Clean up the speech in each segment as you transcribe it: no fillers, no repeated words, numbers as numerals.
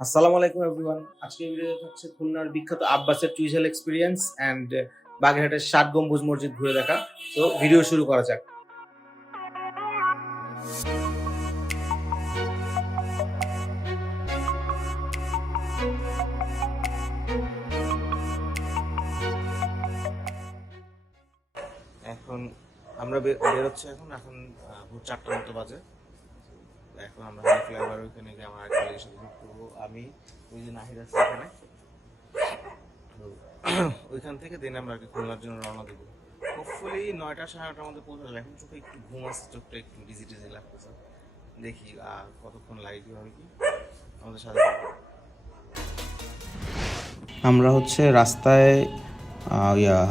আসসালামু আলাইকুম এভরিওয়ান। আজকের ভিডিওতে হচ্ছে খুলনার বিখ্যাত আব্বাসের টুইজেল এক্সপেরিয়েন্স অ্যান্ড বাগেরহাটের ৭ গম্বুজ মসজিদ ঘুরে দেখা। তো ভিডিও শুরু করা যাক। এখন আমরা বেরোচ্ছি এখন ভোর ৪টার মতো বাজে। এখন আমরা ফ্লাইওভার ওইখানে গিয়ে আমার আরেক কলিগের সাথে মিট করবো। আমি ওই যে নাহিদ আছে এখানে, তো ওইখান থেকে দিন আমরা আর কি খুলনার জন্য রওনা দেবো। হোপফুলি ৯টা ৯:৩০ মধ্যে পৌঁছে যাবে। এখন চোখে একটু ঘুম আসছে, চোখটা একটু ডিজি ডিজি লাগতেছে। দেখি কতক্ষণ লাগে কীভাবে কি আমাদের সাথে। আমরা হচ্ছে রাস্তায়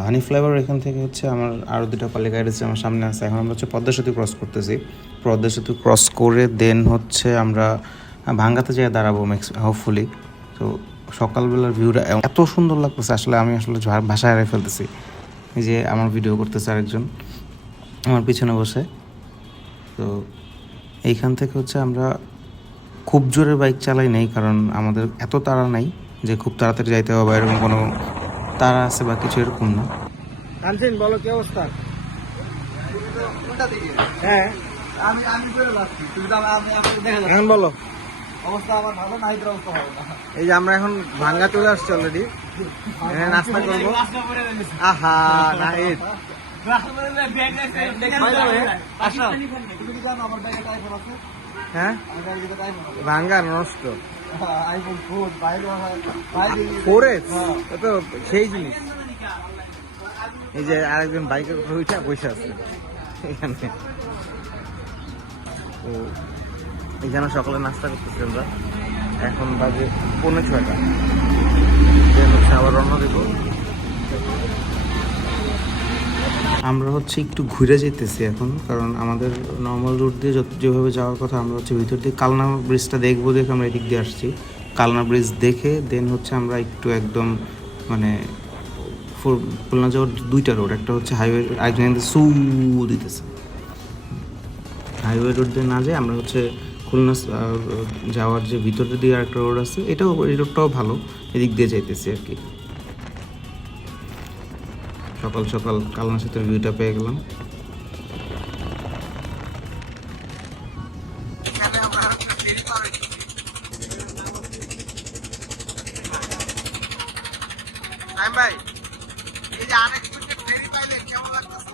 হানি ফ্লাইওভার এখান থেকে হচ্ছে আমার আরও দুটো কলিগ আছে আমার সামনে আছে। এখন আমরা হচ্ছে পদ্মা সেতু ক্রস করতেছি। পদ্মা সেতু ক্রস করে দেন হচ্ছে আমরা ভাঙ্গাতে যেয়ে দাঁড়াবো হোপফুলি। তো সকালবেলার ভিউটা এত সুন্দর লাগতেছে, আসলে আমি ভাষায় হারিয়ে ফেলতেছি। এই যে আমার ভিডিও করতেছে আরেকজন আমার পিছনে বসে। তো এইখান থেকে হচ্ছে আমরা খুব জোরে বাইক চালাই নেই, কারণ আমাদের এত তাড়া নাই যে খুব তাড়াতাড়ি যাইতে হবে, এরকম কোনো তাড়া আছে বা কিছু এরকম না। কাঞ্চন বলো কি অবস্থা? হ্যাঁ আমি আমি করে যাচ্ছি, তুমি তো আমি আপনাকে দেখা যাচ্ছে। এখন বলো অবস্থা আমার ভালো না, ইদের অবস্থা ভালো না। এই যে আমরা এখন ভাঙ্গা চলে আসছি অলরেডি, এখানে নাস্তা করবো। আহা নাহিদ, হ্যাঁ ভাঙ্গা নষ্ট তো সেই জিনিস। এই যে আরেকজন বাইকের উপরে উঠে বসে আছে এখানে। তো এখানে সকালে নাস্তা করতেছি আমরা। এখন বাজে 6:45। হচ্ছে আবার রওনা দেবো। আমরা হচ্ছে একটু ঘুরে যেতেছি এখন, কারণ আমাদের নর্মাল রুট দিয়ে যেভাবে যাওয়ার কথা আমরা হচ্ছে ভিতর দিয়ে কালনা ব্রিজটা দেখবো দেখে আমরা এদিক দিয়ে আসছি। কালনা ব্রিজ দেখে দেন হচ্ছে আমরা একটু একদম মানে খুলনা যাওয়ার দুইটা রোড, একটা হচ্ছে হাইওয়ে, আরেকজন সু দিতেছে। হাইওয়ে রোড দিয়ে না যায় আমরা হচ্ছে খুলনা যাওয়ার যে ভিতরের দিয়ে আরেকটা রোড আছে, এই রোডটাও ভালো, এদিক দিয়ে যাইতেছি আর কি। সকাল সকাল কালনা সেতুর ভিউটা পেয়ে গেলাম। ভাই এই যে আরেক ফেরি পাইলে কেমন লাগতেছে?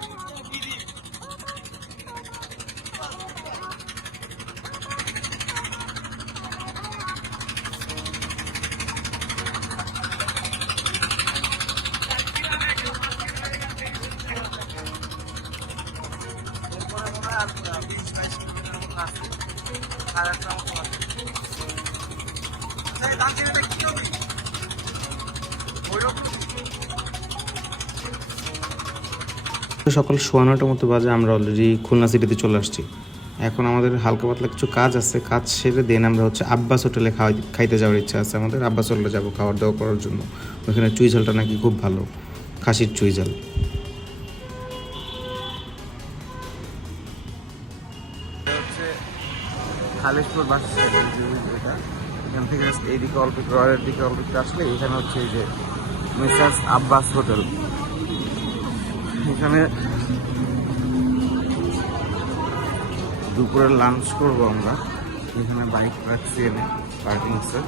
সকাল 9:15 মতো বাজে, আমরা অলরেডি খুলনা সিটিতে চলে আসছি। এখন আমাদের হালকা পাতলা কিছু কাজ আছে, কাজ সেরে দেন আমরা হচ্ছে আব্বাস হোটেলে খাইতে যাওয়ার ইচ্ছা আছে আমাদের। আব্বাস হোটেলে যাবো খাওয়ার দাওয়া করার জন্য। ওখানে চুই ঝালটা নাকি খুব ভালো, খাসির চুই ঝাল। খালিশপুর বাস স্ট্যান্ড, এটা এখান থেকে এইদিকে অল্প রয়ের দিকে অল্প আসলে এখানে হচ্ছে এই যে মিসেস আব্বাস হোটেল। এখানে দুপুরের লাঞ্চ করবো আমরা। এখানে বাইক রাখছি এনে পার্কিংসে।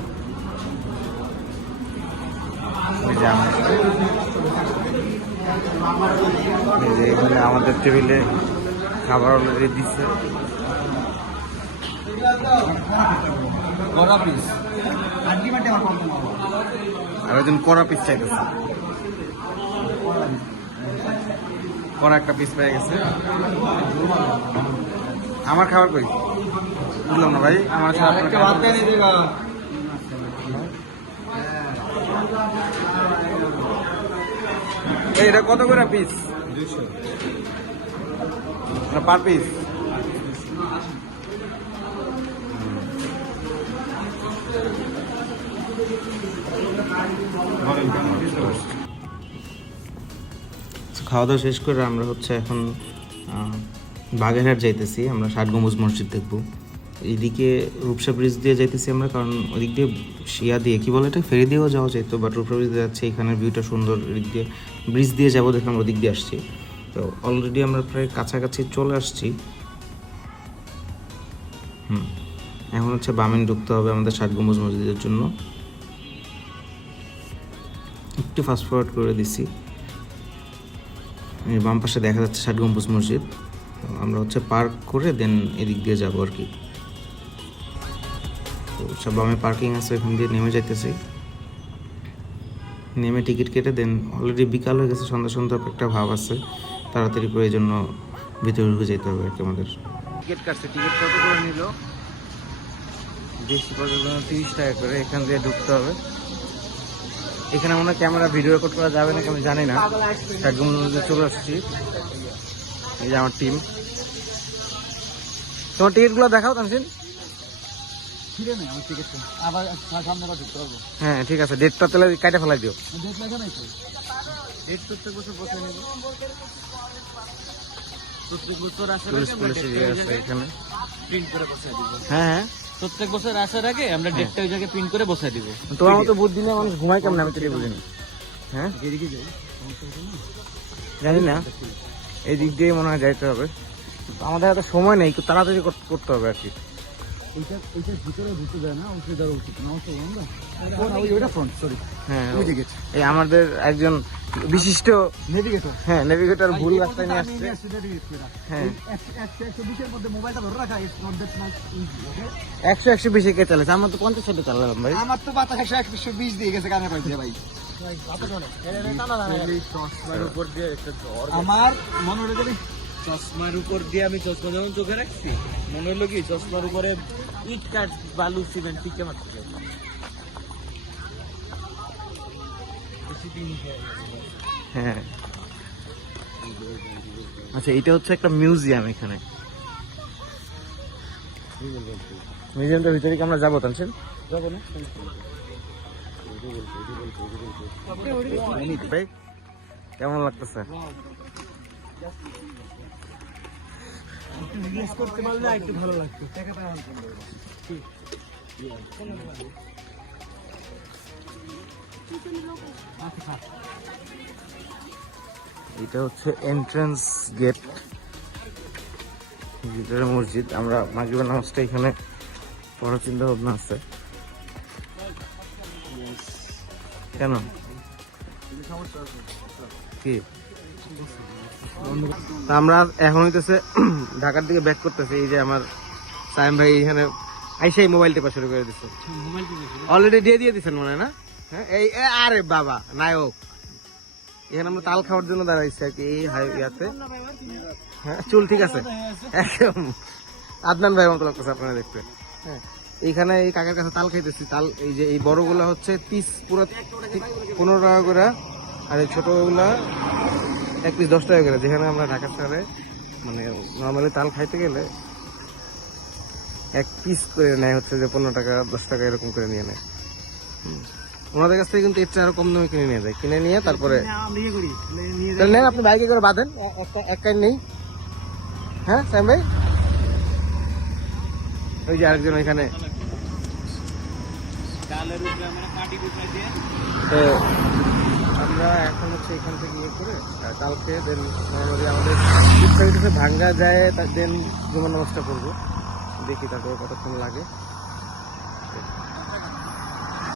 এখানে আমাদের টেবিলে খাবার অলরেডি দিচ্ছে। আর একজন কড়া পিস চাইতেছে, কড়া একটা পিস পেয়ে গেছে। আমার খাবার কই বুঝলাম না ভাই, আমার এটা কত করে পিস? 200 per piece. খাওয়া দাওয়া শেষ করে আমরা হচ্ছে এখন বাগেরহাট যাইতেছি। আমরা 7 গম্বুজ মসজিদ দেখবো। এইদিকে রূপসা ব্রিজ দিয়ে যাইতেছি আমরা, কারণ ওদিক দিয়ে শিয়া দিয়ে কী বলে এটা ফেরি দিয়েও যাওয়া যেত, বাট রূপসা ব্রিজ দিয়ে যাচ্ছে, এখানের ভিউটা সুন্দর, এদিক দিয়ে ব্রিজ দিয়ে যাবো দেখে আমরা ওদিক দিয়ে আসছি। তো অলরেডি আমরা প্রায় কাছাকাছি চলে আসছি। এখন হচ্ছে বামেন ঢুকতে হবে আমাদের 7 গম্বুজ মসজিদের জন্য। একটু ফাস্ট ফরওয়ার্ড করে দিছি, বাম পাশে দেখা যাচ্ছে 7 গম্বুজ মসজিদ। আমরা হচ্ছে পার্ক করে দেন এদিক দিয়ে যাবো আর কি। তো সব বামে পার্কিং আছে, এখান দিয়ে নেমে যাইতেছি, নেমে টিকিট কেটে দেন অলরেডি বিকাল হয়ে গেছে, সন্ধ্যা সন্ধ্যা একটা ভাব আছে, তাড়াতাড়ি করে এই জন্য ভিতরে ঢুকে যেতে হবে আর কি আমাদের। টিকিট কাটছে, টিকিট কত করে নিল? বেশি পর্যন্ত 30 টাকা করে, এখান দিয়ে ঢুকতে হবে। এখানে মনে হয় ক্যামেরা ভিডিও রেকর্ড করা যাবে নাকি আমি জানি না। একদম চলে আসছি, এই যে আমার টিম। তোমার টিকিটগুলো দেখাও তানসিন। হ্যাঁ ঠিক আছে, ডেটটা তাহলে কাটা ফেলাই দিও। হ্যাঁ হ্যাঁ, প্রত্যেক বছর আসার আগে আমরা ডেটটা ওই জায়গায় প্রিন্ট করে বসাই দিব। তোমার মতো বুদ্ধি নিয়ে মানুষ ঘুমাই কেমন, আমি তো বুঝিনি। হ্যাঁ জানি না, এই দিক দিয়ে মনে হয় যাইতে হবে, আমাদের এত সময় নেই, একটু তাড়াতাড়ি করতে হবে আর কি। হ্যাঁ এই আমাদের একজন বিশিষ্ট নেভিগেটর, হ্যাঁ নেভিগেটর ভুল রাস্তায় নিয়ে আসছে। হ্যাঁ 100-120 কে চালাচ্ছে, আমার তো 50 চালালাম ভাই। আমার তো বাতাস 100-120 দিয়ে গেছে কানে পাইছে ভাই। আমার মনে হলো যে চশমার উপর দিয়ে আমি চশমা যখন চোখে রাখছি মনে হলো কি চশমার উপরে ইট কাঠ বালু সিমেন্ট টিকে মারছে। হ্যাঁ আচ্ছা, এটা হচ্ছে একটা মিউজিয়াম, এখানে মিউজিয়ামটার ভিতরে কি আমরা যাবো তানসিন? যাবো না? ভাই কেমন লাগতেছে? করতে পারলে একটু ভালো লাগতো। এটা হচ্ছে এন্ট্রান্স গেট, ভিতরে মসজিদ। আমরা মাগরিবের নামাজটা এখানে পড়ার চিন্তা ভাবনা আছে। কেন কি আমরা এখন হইতেছে ঢাকার দিকে ব্যাক করতেছি। এই যে আমার সাইম ভাই এখানে আইসাই মোবাইল টেপা শুরু করে দিচ্ছে, অলরেডি দিয়ে দিচ্ছেন মনে হয় না? হ্যাঁ এই আরে বাবা নায়ক, এখানে আমরা তাল খাওয়ার জন্য দাঁড়াইছি আর কি। এই ইয়াতে হ্যাঁ চুল ঠিক আছে একদম আদনান ভাই মতো লাগতেছে আপনারা দেখতে। হ্যাঁ এইখানে এই কাকার কাছে তাল খাইতেছি। তাল এই যে এই বড়গুলা হচ্ছে পিস পুরো 15 টাকা করে, আর এই ছোটগুলা 1 পিস 10 টাকা করে। যেখানে আমরা ঢাকার শহরে মানে নর্মালি তাল খাইতে গেলে 1 পিস করে নেয় হচ্ছে যে 15 টাকা 10 টাকা এরকম করে নিয়ে নেয়। ওনাদের কাছ থেকে কিন্তু এর চেয়ে আরো কম দামে কিনে নিয়ে যায়, কিনে নিয়ে তারপরে নেন। আপনি বাইকে করে বাঁধেন, এক কাইন নেই। হ্যাঁ সাইম ভাই, ওই যে আরেকজন ওইখানে। তো আমরা এখন হচ্ছে এখান থেকে ইয়ে করে তাল খেয়ে দেন নর্মালি আমাদের ভাঙ্গা যায়, দেন জুমার নামাজটা করবো। দেখি তারপরে কতক্ষণ লাগে।